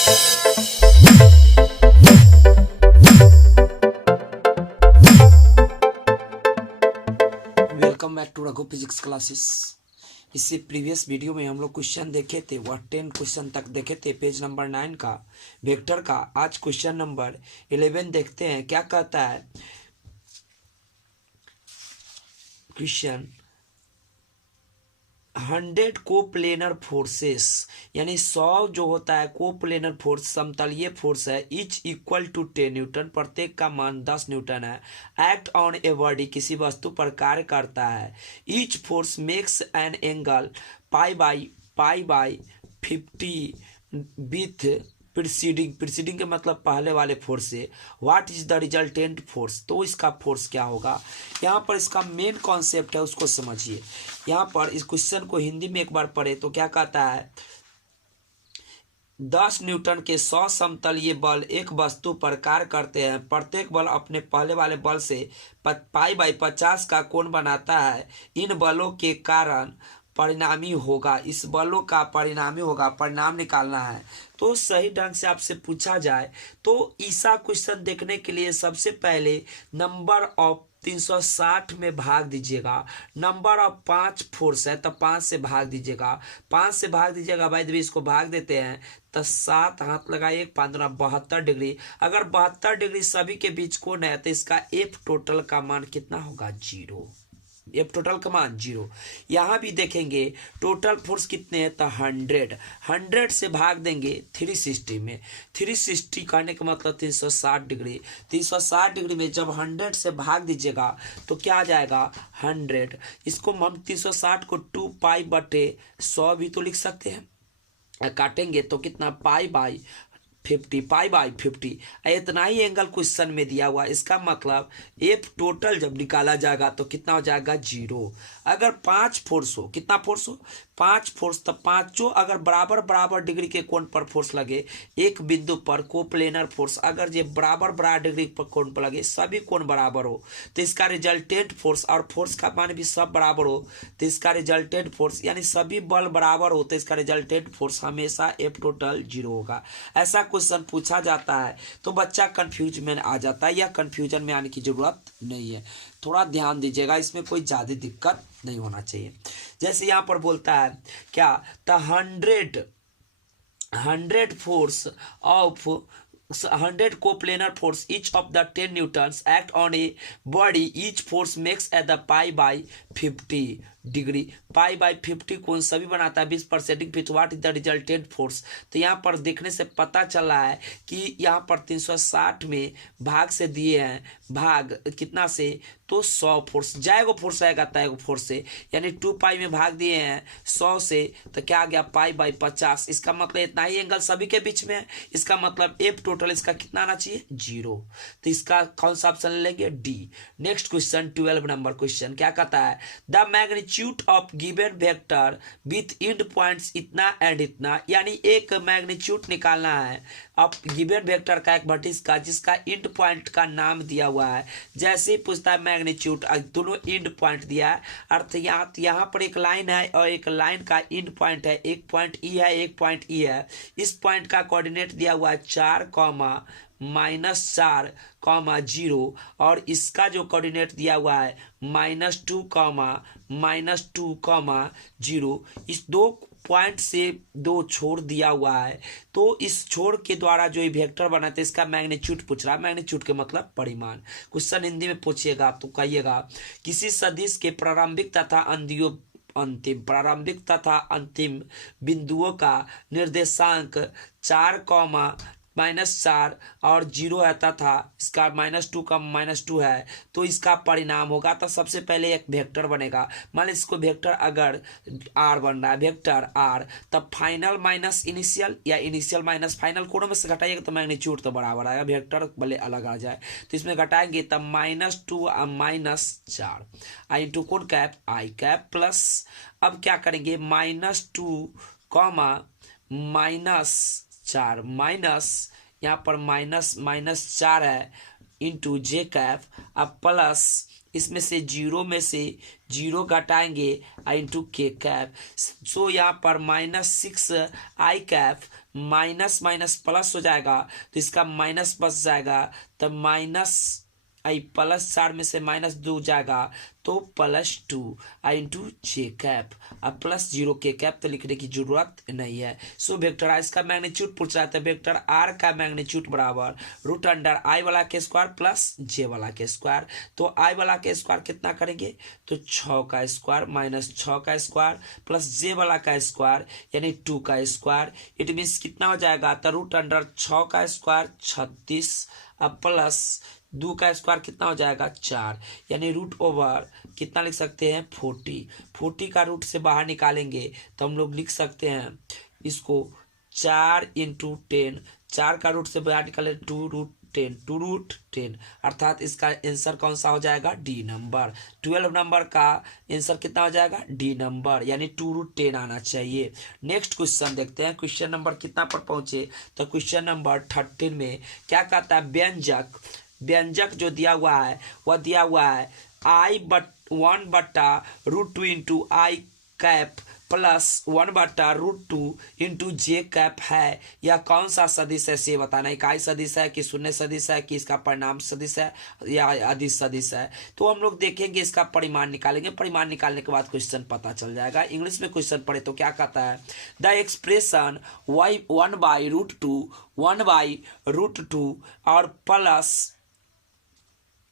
Welcome back to Raghu physics classes. इससे previous video में हम लोग क्वेश्चन देखे थे, वह 10 क्वेश्चन तक देखे थे पेज नंबर 9 का वेक्टर का। आज क्वेश्चन नंबर 11 देखते हैं क्या कहता है। क्वेश्चन 100 कोप्लेनर फोर्सेस, यानी 100 जो होता है कोप्लेनर फोर्स समतलीय फोर्स है, इच इक्वल टू 10 न्यूटन, प्रत्येक का मान 10 न्यूटन है। एक्ट ऑन ए बॉडी, किसी वस्तु पर कार्य करता है। Each force makes an angle pi by 50 with preceding के मतलब पहले वाले फोर्स से। What is the resultant force, तो इसका फोर्स क्या होगा। यहाँ पर इसका मेन कॉन्सेप्ट है, उसको समझिए। यहाँ पर इस क्वेश्चन को हिंदी में एक बार पढ़े तो क्या कहता है, 10 न्यूटन के 100 समतलीय बल एक वस्तु पर कार्य करते हैं। प्रत्येक बल अपने पहले वाले बल से पाई बाई 50 का कोण बनाता है। इन बलों के कारण परिणामी होगा, इस बलों का परिणामी होगा, परिणाम निकालना है। तो सही ढंग से आपसे पूछा जाए तो ऐसा क्वेश्चन देखने के लिए सबसे पहले नंबर ऑफ 360 में भाग दीजिएगा। नंबर ऑफ 5 फोर्स है तो 5 से भाग दीजिएगा, 5 से भाग दीजिएगा। भाई देवी इसको भाग देते हैं तो 7 हाथ लगाइए, 15 72 डिग्री। अगर 72 डिग्री सभी के बीच कोण है तो इसका एफ टोटल का मान कितना होगा, 0। एफ टोटल का मान 0। यहाँ भी देखेंगे टोटल फोर्स कितने हैं तो 100 से भाग देंगे 360 में। 360 करने का मतलब 360 डिग्री। 360 डिग्री में जब 100 से भाग दीजिएगा तो क्या आ जाएगा 100। इसको हम 360 को 2 पाई बटे 100 भी तो लिख सकते हैं। काटेंगे तो कितना पाई बाई 50 इतना ही एंगल क्वेश्चन में दिया हुआ। इसका मतलब एफ टोटल जब निकाला जाएगा तो कितना हो जाएगा 0। अगर 5 फोर्स हो, कितना फोर्स हो 5 फोर्स, तो पांचों अगर बराबर डिग्री के कोण पर फोर्स लगे एक बिंदु पर, कोप्लेनर फोर्स अगर ये बराबर डिग्री पर कोण पर लगे, सभी कोण बराबर हो तो इसका रिजल्टेंट फोर्स, और फोर्स का मान भी सब बराबर हो तो इसका रिजल्टेंट फोर्स, यानी सभी बल बराबर हो तो इसका रिजल्टेंट फोर्स हमेशा एफ टोटल 0 होगा। ऐसा क्वेश्चन पूछा जाता है तो बच्चा कंफ्यूज में आ जाता है, या कंफ्यूजन में आने की जरूरत नहीं है। थोड़ा ध्यान दीजिएगा, इसमें कोई ज्यादा दिक्कत नहीं होना चाहिए। जैसे यहाँ पर बोलता है क्या, the 100 force of 100 coplanar force each of the 10 newtons act on a body, each force makes at the pi by 50 degree. Pi by 50 कोण सभी बनाता है 20% fit. What is the resultant force, तो यहाँ पर देखने से पता चल रहा है कि यहाँ पर 360 में भाग से दिए हैं, भाग कितना से तो 100 फोर्स जाएगा, फोर्स आएगा तय फोर्स से, यानी 2 पाई में भाग दिए हैं 100 से तो क्या आ गया पाई बाई 50। इसका मतलब इतना ही एंगल सभी के बीच में है। इसका मतलब एफ टोटल इसका कितना आना चाहिए 0। तो इसका कौन सा ऑप्शन लेंगे, D. Next question 12 number question क्या कहता है, the magnitude of given vector with and points इतना एंड इतना, यानी एक मैग्नीट्यूड निकालना है अब गिवन वेक्टर का, एक वर्टिस का, जिसका एंड पॉइंट का नाम दिया हुआ है। जैसे ही पूछता है मैग्नीट्यूड, दोनों एंड पॉइंट दिया है, अर्थ यहाँ पर एक लाइन है और एक लाइन का एंड पॉइंट है, एक पॉइंट ई है एक पॉइंट ई है। इस पॉइंट का कोऑर्डिनेट दिया हुआ है 4, -4, -0, और इसका जो कोऑर्डिनेट दिया हुआ है -2, -2, -0। इस दो पॉइंट से 2 छोर दिया हुआ है, तो इस छोर के द्वारा जो ये वेक्टर बनाते हैं इसका मैग्नीट्यूड पूछ रहा है। मैग्नीट्यूड के मतलब परिमाण। क्वेश्चन हिंदी में पूछिएगा तो कहिएगा, किसी सदिश के प्रारंभिक तथा अंतिम बिंदुओं का निर्देशांक 4, -4 और 0 है तथा इसका -2 का -2 है, तो इसका परिणाम होगा। तो सबसे पहले एक वेक्टर बनेगा। मान लीजिए इसको वेक्टर अगर r बन रहा है, वेक्टर r, तब फाइनल माइनस इनिशियल या इनिशियल माइनस फाइनल, कोणों में से घटाइएगा तो मैग्नीट्यूड तो बराबर आएगा, वेक्टर भले अलग आ जाए तो इसमें घटाएंगे तब -2 और -4 आई इंटू कोण कैप आई कैप प्लस, अब क्या करेंगे -2, -4 माइनस, यहाँ पर -4 है इंटू जे कैप, अब प्लस इसमें से जीरो में से जीरो घटाएंगे इंटू के कैप। सो यहाँ पर -6 i cap minus minus plus हो जाएगा, तो इसका माइनस बच जाएगा, तब +4 में से -2 जाएगा तो +2 इंटू जे कैप। अब +0 के कैप तो लिखने की जरूरत नहीं है। सो वेक्टर आई इसका मैग्नीट्यूड पूछ रहा था, वेक्टर आर का मैग्नीट्यूड बराबर √i वाला के स्क्वायर प्लस जे वाला के स्क्वायर। तो आई वाला के स्क्वायर कितना करेंगे, तो 6 का स्क्वायर -6 का स्क्वायर प्लस जे वाला का स्क्वायर यानी 2 का स्क्वायर। इट मीन्स कितना हो जाएगा, तो √6 का स्क्वायर 36 अब प्लस 2 का स्क्वायर कितना हो जाएगा 4, यानी √ओवर कितना लिख सकते हैं 40 का रूट से बाहर निकालेंगे तो हम लोग लिख सकते हैं इसको 4 × 10, 4 का रूट से बाहर निकाले 2√10 अर्थात इसका आंसर कौन सा हो जाएगा डी नंबर। 12 नंबर का आंसर कितना हो जाएगा डी नंबर, यानी 2√10 आना चाहिए। नेक्स्ट क्वेश्चन देखते हैं, क्वेश्चन नंबर कितना पर पहुंचे, तो क्वेश्चन नंबर 13 में क्या कहता है, व्यंजक जो दिया हुआ है वह दिया हुआ है 1/√2 इंटू आई कैप प्लस 1/√2 इंटू जे कैप है। यह कौन सा सदिश है से बताना, इकाई सदिश है कि शून्य सदिश है कि इसका परिमाण सदिश है या अदिश सदिश है। तो हम लोग देखेंगे, इसका परिमाण निकालेंगे, परिमाण निकालने के बाद क्वेश्चन पता चल जाएगा। इंग्लिश में क्वेश्चन पढ़े तो क्या कहता है, द एक्सप्रेशन y 1/√2 और प्लस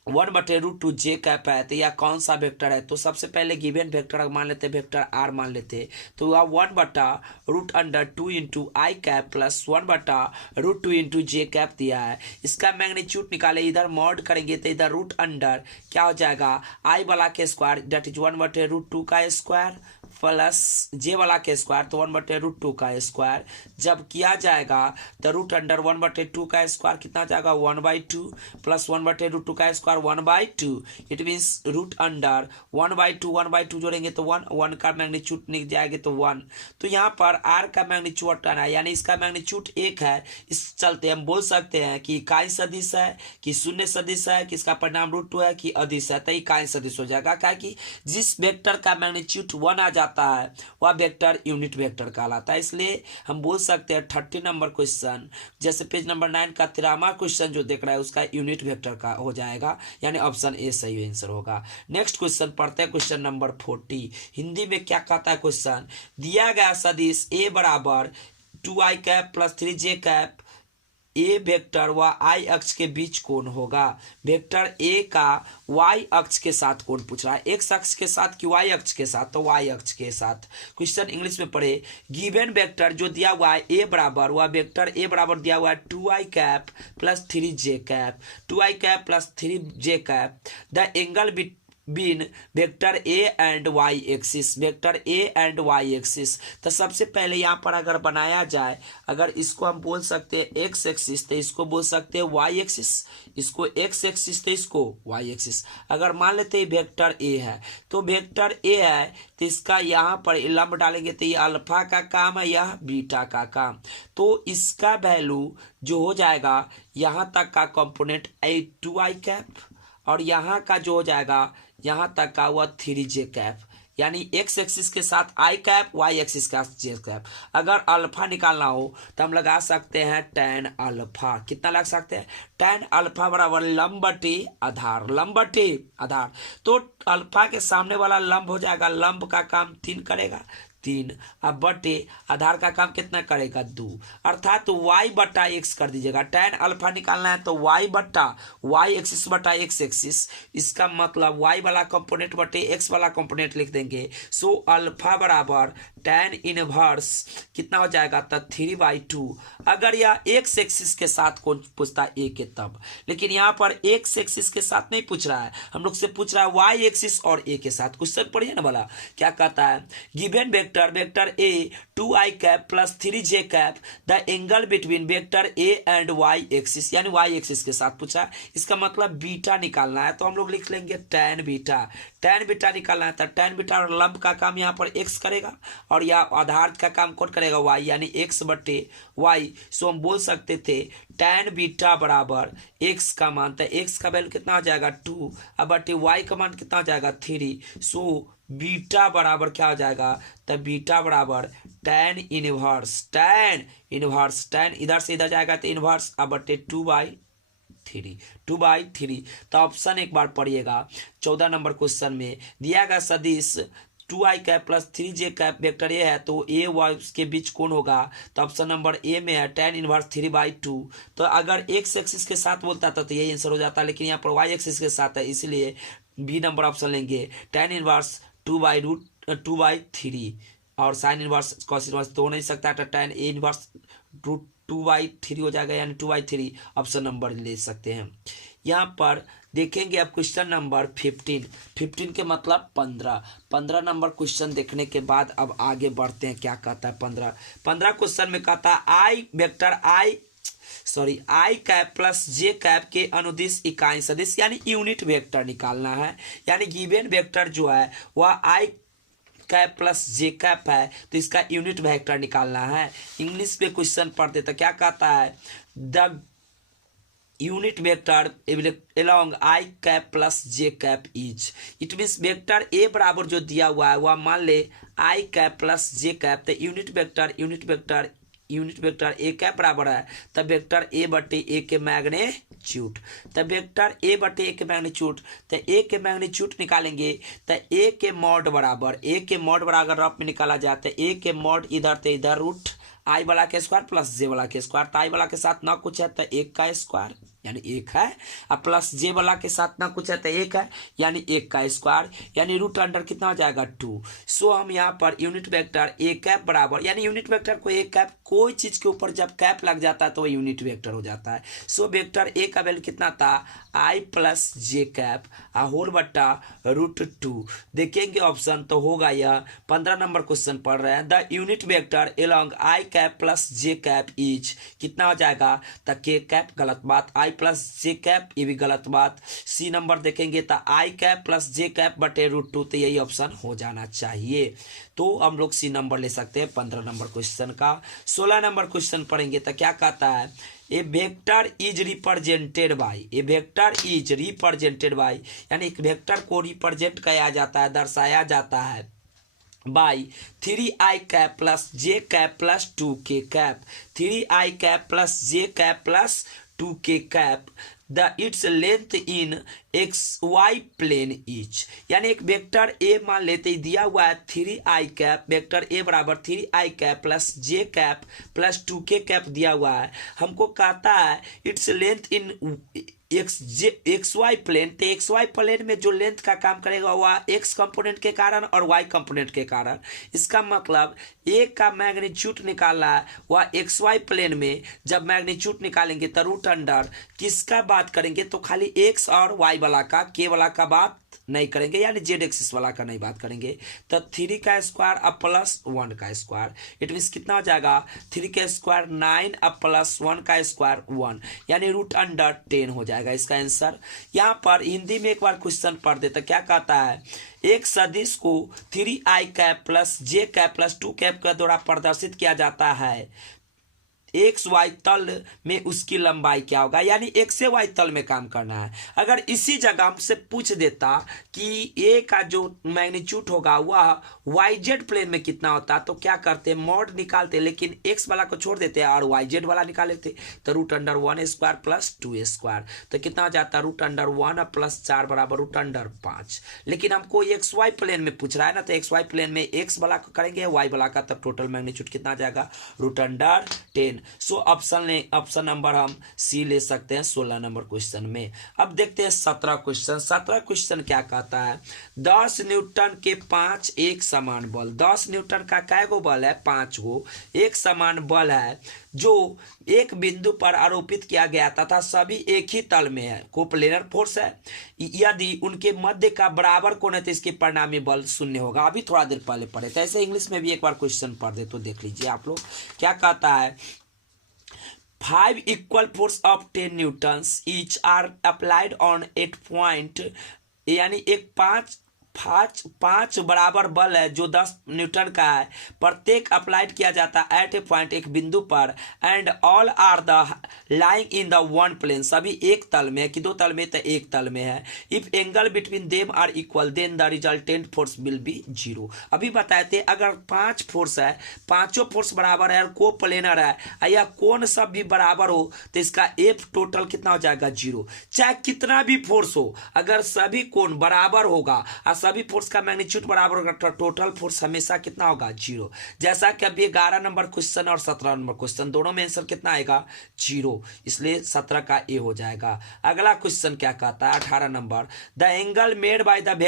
1/√2 जे कैप है, तो यह कौन सा वेक्टर है। तो सबसे पहले गिवन वेक्टर मान लेते हैं, वेक्टर आर मान लेते हैं। तो वह 1/√2 इंटू आई कैप प्लस 1/√2 इंटू जे कैप दिया है। इसका मैग्नीट्यूड निकाले, इधर मॉड करेंगे तो इधर रूट अंडर क्या हो जाएगा आई वाला के स्क्वायर दैट इज 1/√2 का स्क्वायर प्लस जे वाला के स्क्वायर तो 1/√2 का स्क्वायर। जब किया जाएगा तो √1/2 का स्क्वायर कितना जाएगा 1/2 प्लस 1/√2 का स्क्वायर 1/2। इट मीन्स √1/2 जोड़ेंगे तो 1 का मैग्नीट्यूड निकल जाएगा तो 1। तो यहाँ पर आर का मैग्नीट्यूड हटाना है, यानी इसका मैग्नीट्यूड 1 है। इस चलते हम बोल सकते हैं कि इकाई सदिश है कि शून्य सदिश है कि इसका परिणाम √2 है कि अदिश है, तो इकाई सदिश हो जाएगा। क्या कि जिस वेक्टर का मैग्नीट्यूड 1 आ जाता है वह वेक्टर यूनिट वेक्टर कहलाता है। इसलिए हम बोल सकते हैं 30 नंबर क्वेश्चन जैसे पेज नंबर 9 का 13वां क्वेश्चन जो देख रहा है उसका यूनिट वेक्टर का हो जाएगा, यानी ऑप्शन ए सही आंसर होगा। नेक्स्ट क्वेश्चन पढ़ते हैं, क्वेश्चन नंबर 40। हिंदी में क्या कहता है क्वेश्चन, दिया गया सदिश ए बराबर 2i cap plus 3j cap A vector व आई अक्ष के बीच कोण होगा। वेक्टर ए का वाई अक्ष के साथ कोण पूछ रहा है, एक्स अक्ष के साथ कि वाई अक्ष के साथ, तो वाई अक्ष के साथ। क्वेश्चन इंग्लिश में पढ़े, गिवन वेक्टर जो दिया हुआ है ए बराबर, वह वेक्टर ए बराबर दिया हुआ है 2i cap plus 3j cap, 2i cap plus 3j cap. The angle between vector A and Y axis, vector A and Y axis. तो सबसे पहले यहाँ पर अगर बनाया जाए, अगर इसको हम बोल सकते हैं एक्स एक्सिस तो इसको बोल सकते हैं वाई एक्सिस, इसको एक्स एक्सिस तो इसको वाई एक्सिस। अगर मान लेते हैं वेक्टर ए है, तो वेक्टर ए है तो इसका यहाँ पर लंब डालेंगे तो ये अल्फा का काम है, यह बीटा का काम। तो इसका वैल्यू जो हो जाएगा यहाँ तक का कंपोनेंट 2i कैप और यहाँ का जो हो जाएगा यहाँ तक का हुआ 3j कैप, यानी एक्स एक्सिस के साथ आई कैप, वाई एक्सिस के साथ जे कैप। अगर अल्फा निकालना हो तो हम लगा सकते हैं tan अल्फा। कितना लग सकते हैं, tan अल्फा बराबर लंब बटे आधार, लंब बटे आधार। तो अल्फा के सामने वाला लंब हो जाएगा, लंब का काम 3 करेगा 3, अब बटे आधार का काम कितना करेगा 2, अर्थात तो y/x कर दीजिएगा। tan अल्फा निकालना है तो y एक्सिस बटा x एक्सिस, इसका मतलब y वाला कंपोनेंट बटे x वाला कंपोनेंट लिख देंगे। सो अल्फा बराबर tan इनवर्स कितना हो जाएगा तो 3/2। अगर यह x एक्सिस के साथ कौन पूछता है a के तब, लेकिन यहाँ पर x एक्सिस के साथ नहीं पूछ रहा है, हम लोग से पूछ रहा है y एक्सिस और a के साथ। क्वेश्चन पढ़िए ना, बोला क्या कहता है, given vector vector A 2i cap plus 3j cap the angle between vector A and Y axis, यानी वाई एक्सिस के साथ पूछा। इसका मतलब बीटा निकालना है, तो हम लोग लिख लेंगे tan बीटा। tan बीटा निकालना है तो tan बीटा और लंब का काम यहाँ पर x करेगा और या आधार का काम कौन करेगा y, यानी x बटे वाई। सो हम बोल सकते थे tan बीटा बराबर x का मान, तो x का वैल्यू कितना हो जाएगा 2 अब बटे y का मान कितना हो जाएगा 3। सो बीटा बराबर क्या हो जाएगा, तो बीटा बराबर tan इनवर्स tan इधर से इधर जाएगा तो इनवर्स अब बटे 2/3। तो ऑप्शन एक बार पढ़िएगा। 14 नंबर क्वेश्चन में दिया गया सदिश 2i cap plus 3j cap vector A है, तो ए वाई के बीच कौन होगा, तो ऑप्शन नंबर ए में है tan इनवर्स 3/2। तो अगर x एक्सिस के साथ बोलता था तो यही आंसर हो जाता, लेकिन यहाँ पर y एक्सिस के साथ है, इसलिए बी नंबर ऑप्शन लेंगे। tan इनवर्स 2/3 और साइन इनवर्स कॉस इनवर्स तो हो नहीं सकता, तो tan ए इनवर्स 2/3 हो जाएगा, यानी 2/3 ऑप्शन नंबर ले सकते हैं। यहाँ पर देखेंगे अब क्वेश्चन नंबर 15 के मतलब 15 नंबर क्वेश्चन देखने के बाद अब आगे बढ़ते हैं। क्या कहता है 15 क्वेश्चन में कहता है आई कैप प्लस जे कैप के अनुदिश इकाई सदिश, यानी यूनिट वेक्टर निकालना है। यानी गिवन वेक्टर जो है वह आई कैप प्लस जे कैप है, तो इसका यूनिट वेक्टर निकालना है। इंग्लिश में क्वेश्चन पढ़ते तो क्या कहता है, the unit vector along i cap plus J cap is, it means vector A बराबर जो दिया हुआ है वह मान ले i cap plus J cap, तो यूनिट वेक्टर ए कैप बराबर है तब वेक्टर ए बटे ए के मैग्नीट्यूड, तब वेक्टर ए बटे ए के मैग्नीट्यूड, तो ए के मैग्नीट्यूड निकालेंगे तो ए के मॉड बराबर रफ में निकाला जाता है। ए के मॉड इधर तो इधर रूट आई वाला के स्क्वायर प्लस जे वाला के स्क्वायर, तो आई वाला के साथ ना कुछ है तो एक का स्क्वायर यानी एक है, अब प्लस जे वाला के साथ ना कुछ है तो एक है यानी एक का स्क्वायर, यानी रूट अंडर कितना हो जाएगा 2। सो हम यहाँ per unit vector A cap बराबर, यानी यूनिट वेक्टर को एक कैप, कोई चीज के ऊपर जब कैप लग जाता है तो वह यूनिट वेक्टर हो जाता है। सो वेक्टर ए का वैल्यू कितना था आई प्लस जे कैप होल बट्टा √2। देखेंगे ऑप्शन तो होगा यह। 15 नंबर क्वेश्चन पढ़ रहे हैं, the unit vector along I cap plus J cap is, कितना हो जाएगा, तो के कैप गलत बात, आई प्लस जे कैप ये भी गलत बात। सी नंबर देखेंगे तो आई कैप प्लस जे कैप बटे √2, तो यही ऑप्शन हो जाना चाहिए। तो हम लोग सी नंबर ले सकते हैं 15 नंबर क्वेश्चन का। 16 नंबर क्वेश्चन पढ़ेंगे तो क्या कहता है, ए वेक्टर इज रिप्रेजेंटेड बाई, यानी एक वेक्टर को रिप्रेजेंट किया जाता है, दर्शाया जाता है by 3i cap plus J cap plus 2k cap, 3i cap plus J cap plus 2k cap, the its length in XY plane each, यानी एक वेक्टर ए मान लेते ही दिया हुआ है 3i कैप, वेक्टर ए बराबर 3i cap plus J cap plus 2k cap दिया हुआ है। हमको कहता है its length in XY plane, तो XY प्लेन में जो लेंथ का काम करेगा वह x कंपोनेंट के कारण और y कंपोनेंट के कारण। इसका मतलब a का मैग्नीट्यूड निकालना है वह XY प्लेन में, जब मैग्नीट्यूड निकालेंगे तो रूट अंडर किसका बात करेंगे, तो खाली x और y वाला का, k वाला का बात नहीं करेंगे, यानी जेड एक्सिस वाला का नहीं बात करेंगे। तो 3 का स्क्वायर अब प्लस 1 का स्क्वायर, इट मीन्स कितना हो जाएगा 3 का स्क्वायर 9 अब प्लस 1 का स्क्वायर 1, यानी रूट अंडर 10 हो जाएगा इसका आंसर। यहाँ पर हिंदी में एक बार क्वेश्चन पढ़ देते, क्या कहता है, एक सदिश को 3i cap plus J cap plus 2 cap के द्वारा प्रदर्शित किया जाता है, एक्स वाई तल में उसकी लंबाई क्या होगा, यानी एक्स से वाई तल में काम करना है। अगर इसी जगह हमसे पूछ देता कि ए का जो मैग्नीट्यूड होगा वह वाई जेड प्लेन में कितना होता, तो क्या करते, मॉड निकालते, लेकिन एक्स वाला को छोड़ देते और वाई जेड वाला निकाल लेते, तो root under 1 square plus 2 square, तो कितना हो जाता, रूट अंडर 1 प्लस 4 बराबर रूट अंडर 5। लेकिन हमको एक्स वाई प्लेन में पूछ रहा है ना, तो एक्स वाई प्लेन में एक्स वाला को करेंगे वाई वाला का, तब टोटल मैग्नीट्यूड कितना आ जाएगा, root under 10। So option number हम सी ले सकते हैं 16 नंबर क्वेश्चन में। अब देखते हैं 17 क्वेश्चन। 17 क्वेश्चन क्या कहता है, 10 न्यूटन के 5 एक समान बल। 10 न्यूटन का कै गो बल है, 5 गो एक समान बल है जो एक बिंदु पर आरोपित किया गया तथा सभी एक ही तल में है, कोप्लेनर फोर्स है। यदि उनके मध्य का बराबर कोण है तो इसके परिणामी बल शून्य होगा। अभी थोड़ा देर पहले पढ़े थे, ऐसे इंग्लिश में भी एक बार क्वेश्चन पढ़ दे तो देख लीजिए आप लोग। क्या कहता है, 5 equal force of 10 newtons each are applied on 8 point, यानी एक पांच बराबर बल है जो 10 न्यूटन का है, प्रत्येक अप्लाइड किया जाता है एट ए पॉइंट एक बिंदु पर, and all are the lying in the one plane, सभी एक तल में है कि दो तल में, तो एक तल में है। If angle between them are equal then the resultant force will be 0। अभी बताए थे अगर 5 फोर्स है, पांचों फोर्स बराबर है और को प्लेनर है या कोण सब भी बराबर हो तो इसका एफ टोटल कितना हो जाएगा 0। चाहे कितना भी फोर्स हो, अगर सभी कोण बराबर होगा और सभी फोर्स का मैग्नीट्यूड बराबर होगा तो टोटल फोर्स हमेशा कितना होगा 0। जैसा कि अभी 11 नंबर क्वेश्चन और 17 नंबर क्वेश्चन दोनों में आंसर कितना आएगा 0, इसलिए 17 का ए हो जाएगा। अगला क्वेश्चन क्या कहता है 18 number, the angle made by the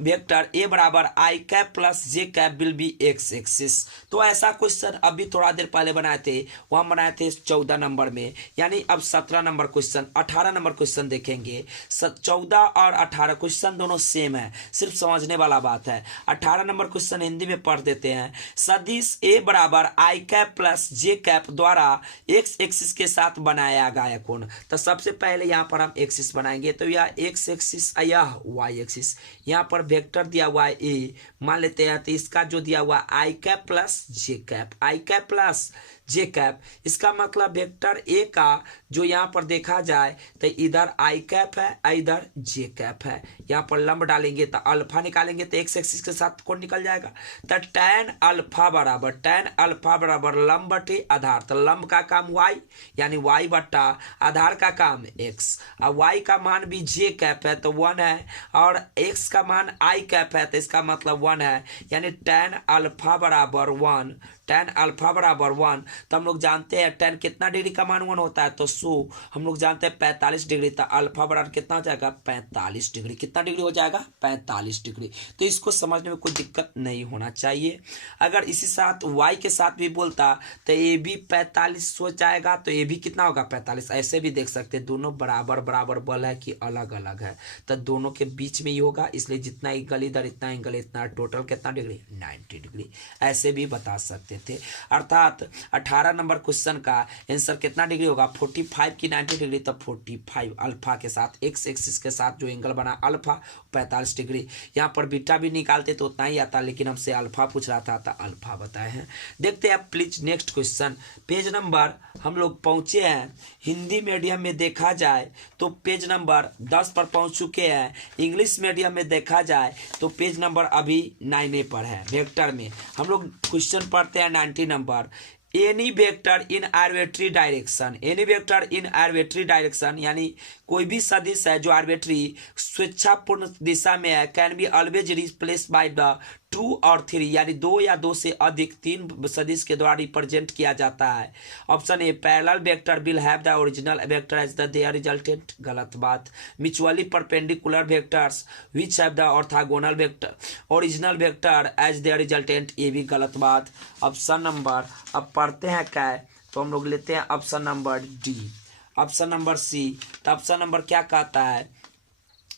vector A बराबर I cap plus J cap will be X axis. तो ऐसा क्वेश्चन अभी थोड़ा देर पहले बनाए थे, वह बनाए थे 14 नंबर में, यानी अब 17 नंबर क्वेश्चन। 18 नंबर क्वेश्चन देखेंगे, 14 और 18 क्वेश्चन दोनों सेम है, सिर्फ समझने वाला बात है। 18 नंबर क्वेश्चन हिंदी में पढ़ देते हैं। सदिश ए बराबर I cap plus J cap द्वारा एक्स एक्सिस के साथ बनाया गया कोण। तो सबसे पहले यहाँ पर हम एक्सिस बनाएंगे, तो यह एक्स एक्सिस, यह वाई एक्सिस। यहाँ पर वेक्टर दिया हुआ है ए, मान लेते हैं, तो इसका जो दिया हुआ आई कैप प्लस जे कैप, आई कैप प्लस जे कैप, इसका मतलब वेक्टर ए का जो यहाँ पर देखा जाए तो इधर आई कैप है इधर जे कैप है। यहाँ पर लंब डालेंगे तो अल्फा निकालेंगे तो एक्स एक्सिस के साथ कौन निकल जाएगा, तो tan अल्फा बराबर लंब बटे आधार, तो लंब का काम वाई यानी वाई बट्टा आधार का काम एक्स, और वाई का मान भी जे कैप है तो 1 है, और एक्स का मान आई कैप है तो इसका मतलब 1 है, यानी tan अल्फा बराबर 1। tan अल्फा बराबर 1, तो हम लोग जानते हैं tan कितना डिग्री का मान 1 होता है, तो सो हम लोग जानते हैं 45 डिग्री, तो अल्फा बराबर कितना हो जाएगा 45 डिग्री। कितना डिग्री हो जाएगा 45 डिग्री। तो इसको समझने में कोई दिक्कत नहीं होना चाहिए। अगर इसी साथ y के साथ भी बोलता तो ये भी 45 हो जाएगा, तो ये भी कितना होगा 45। ऐसे भी देख सकते हैं दोनों बराबर बल है कि अलग अलग है, तो दोनों के बीच में ही होगा, इसलिए जितना एंगल इधर इतना एंगल इतना, टोटल कितना डिग्री 90 डिग्री। ऐसे भी बता सकते थे। अर्थात 18 नंबर क्वेश्चन का आंसर कितना डिग्री होगा 45 की 90 डिग्री, तो 45 अल्फा के साथ एक्स एक्सिस के साथ जो एंगल बना अल्फा 45 डिग्री। यहाँ पर बीटा भी निकालते तो उतना ही आता, लेकिन हमसे अल्फा पूछ रहा था तो अल्फा बताए हैं। देखते हैं please next question. Page number हम लोग पहुंचे हैं, हिंदी मीडियम में देखा जाए तो पेज नंबर 10 पर पहुंच चुके हैं। इंग्लिश मीडियम में देखा जाए तो पेज नंबर अभी 9 पर है। वेक्टर में हम लोग क्वेश्चन पढ़ते हैं 90 नंबर। एनी वेक्टर इन आर्बिट्री डायरेक्शन, एनी वेक्टर इन आर्बिट्री डायरेक्शन यानी कोई भी सदिश है जो आर्बिट्री स्वेच्छापूर्ण दिशा में है, can be always replace by the 2 और 3 यानी 2 या 2 से अधिक 3 सदिश के द्वारा रिप्रेजेंट किया जाता है। Option A parallel vector will have the original vector as the their resultant, गलत बात। Mutually perpendicular vectors which have the orthogonal vector original vector as their resultant, ये भी गलत बात। ऑप्शन नंबर अब पढ़ते हैं क्या है, तो हम लोग लेते हैं option number D. Option number C, तो ऑप्शन नंबर क्या कहता है,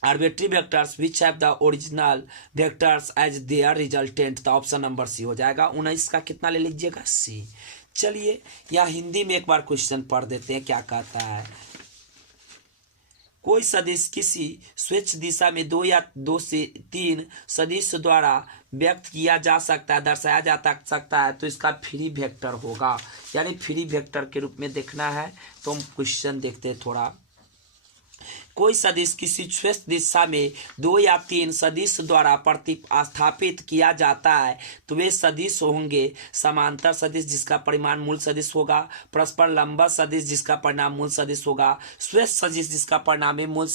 arbitrary vectors which have the original vectors as their resultant, तो ऑप्शन नंबर सी हो जाएगा। 19 का कितना ले लीजिएगा सी। चलिए या हिंदी में एक बार क्वेश्चन पढ़ देते हैं क्या कहता है। कोई सदिश किसी स्वेच्छ दिशा में 2 या 2 से 3 सदिश द्वारा व्यक्त किया जा सकता है, दर्शाया जा सकता है, तो इसका फ्री वेक्टर होगा, यानी फ्री वेक्टर के रूप में देखना है। तो हम क्वेश्चन देखते हैं थोड़ा। कोई सदिश किसी श्रेष्ठ दिशा में 2 या 3 सदिश द्वारा प्रतिस्थापित किया जाता है तो वे सदिश होंगे समांतर सदिश जिसका परिमाण मूल सदिश होगा, परस्पर लंबा सदिश जिसका परिणाम मूल सदिश होगा, श्रेष्ठ सदिश जिसका परिणाम भी मूल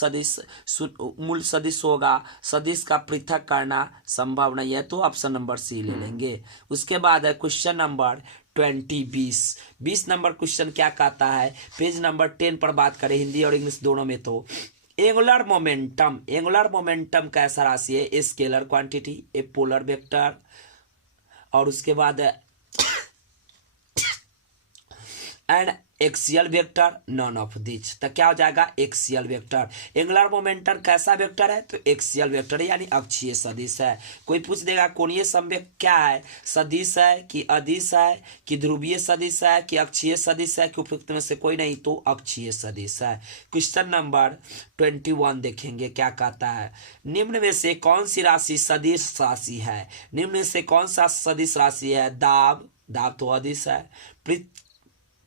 सदिश होगा। सदिश का पृथक करना संभव नहीं है, तो ऑप्शन नंबर सी ले लेंगे। उसके बाद है क्वेश्चन नंबर 20 नंबर क्वेश्चन क्या कहता है, पेज नंबर 10 पर बात करें हिंदी और इंग्लिश दोनों में। तो एंगुलर मोमेंटम कैसा राशि है, a scalar quantity, A polar vector, और उसके बाद and axial vector, none of this. तो क्या हो जाएगा, एक्सियल वेक्टर। एंगुलर मोमेंटम कैसा वेक्टर है, तो एक्सियल वेक्टर है यानी अक्षीय सदिश है। कोई पूछ देगा कोणीय संवेग क्या है, सदिश है कि अदिश है कि ध्रुवीय सदिश है कि अक्षीय सदिश है कि उपयुक्त में से कोई नहीं, तो अक्षीय सदिश है। क्वेश्चन नंबर 21 देखेंगे क्या कहता है, निम्न में से कौन सी राशि सदिश राशि है। निम्न में से कौन सा सदिश राशि है, दाब तो अदिश है,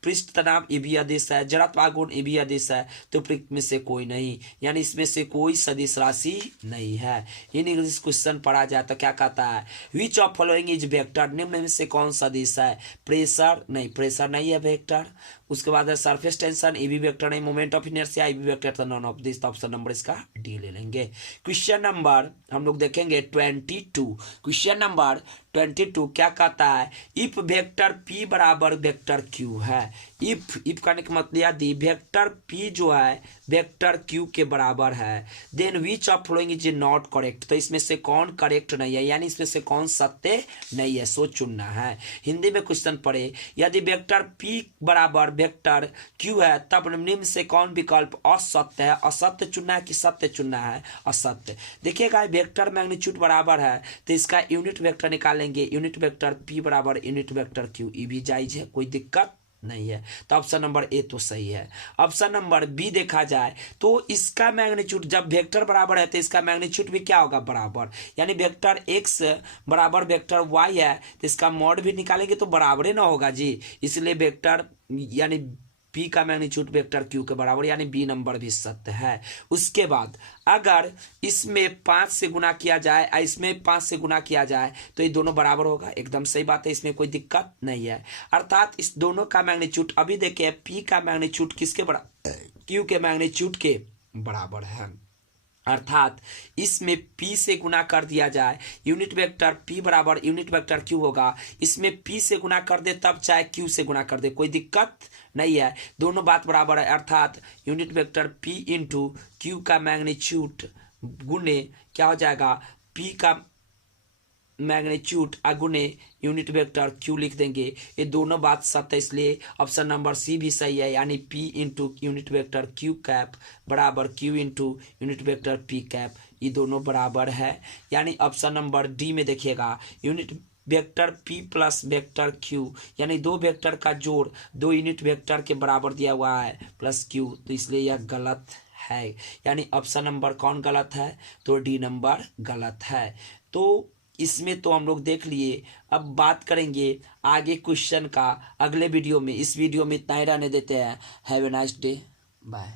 पृष्ठ तनाव ये भी अदिश है, जड़त्व गुण ये भी अदिश है, तो उपयुक्त में से कोई नहीं, यानी इसमें से कोई सदिश राशि नहीं है। इन इंग्लिश क्वेश्चन पढ़ा जाए तो क्या कहता है, विच ऑफ फॉलोइंग इज वेक्टर, निम्न में से कौन सदिश है, प्रेशर नहीं है वेक्टर। उसके बाद है सरफेस टेंशन, ये भी वेक्टर नहीं, मोमेंट ऑफ इनर्शिया ये भी वेक्टर, तो none of this, option number इसका डी ले लेंगे। क्वेश्चन नंबर हम लोग देखेंगे 22। क्वेश्चन नंबर 22 क्या कहता है, इफ वेक्टर p बराबर वेक्टर q है, इफ करने का मतलब यदि वेक्टर p जो है वेक्टर q के बराबर है, then which of following is not correct, तो इसमें से कौन करेक्ट नहीं है, यानी इसमें से कौन सत्य नहीं है, सो चुनना है। हिंदी में क्वेश्चन पढ़े, यदि वेक्टर p बराबर वेक्टर q है तब निम्न से कौन विकल्प असत्य है, असत्य चुनना है कि सत्य चुनना है, असत्य। देखिएगा वेक्टर मैग्नीट्यूड बराबर है तो इसका यूनिट वेक्टर निकालेंगे, यूनिट वेक्टर p बराबर यूनिट वेक्टर q, ये भी जायज है, कोई दिक्कत नहीं है, तो ऑप्शन नंबर ए तो सही है। ऑप्शन नंबर बी देखा जाए तो इसका मैग्नीट्यूड जब वेक्टर बराबर है तो इसका मैग्नीट्यूड भी क्या होगा, बराबर, यानी वेक्टर x बराबर वेक्टर y है तो इसका मॉड भी निकालेंगे तो बराबर ही ना होगा जी, इसलिए वेक्टर यानी p का मैग्नीट्यूड वेक्टर q के बराबर, यानी बी नंबर भी सत्य है। उसके बाद अगर इसमें 5 से गुना किया जाए और इसमें 5 से गुना किया जाए तो ये दोनों बराबर होगा, एकदम सही बात है, इसमें कोई दिक्कत नहीं है। अर्थात इस दोनों का मैग्नीट्यूड, अभी देखिए p का मैग्नीट्यूड किसके बराबर, q के मैग्नीट्यूड के बराबर है, अर्थात इसमें p से गुना कर दिया जाए, यूनिट वेक्टर p बराबर यूनिट वेक्टर q होगा, इसमें p से गुना कर दे तब चाहे q से गुना कर दे, कोई दिक्कत नहीं है, दोनों बात बराबर है। अर्थात unit vector p into q का मैग्नीट्यूड गुने क्या हो जाएगा, p का मैग्नीट्यूड अगुने यूनिट वेक्टर q लिख देंगे, ये दोनों बात सत्य, इसलिए ऑप्शन नंबर सी भी सही है, यानी p into unit vector q cap बराबर q into unit vector p cap, ये दोनों बराबर है, यानी ऑप्शन नंबर डी में देखिएगा unit vector p plus vector q, यानी दो वेक्टर का जोड़ दो यूनिट वेक्टर के बराबर दिया हुआ है प्लस q, तो इसलिए यह गलत है, यानी ऑप्शन नंबर कौन गलत है, तो डी नंबर गलत है। तो इसमें तो हम लोग देख लिए, अब बात करेंगे आगे क्वेश्चन का अगले वीडियो में। इस वीडियो में इतना ही रहने देते हैं। Have a nice day, bye.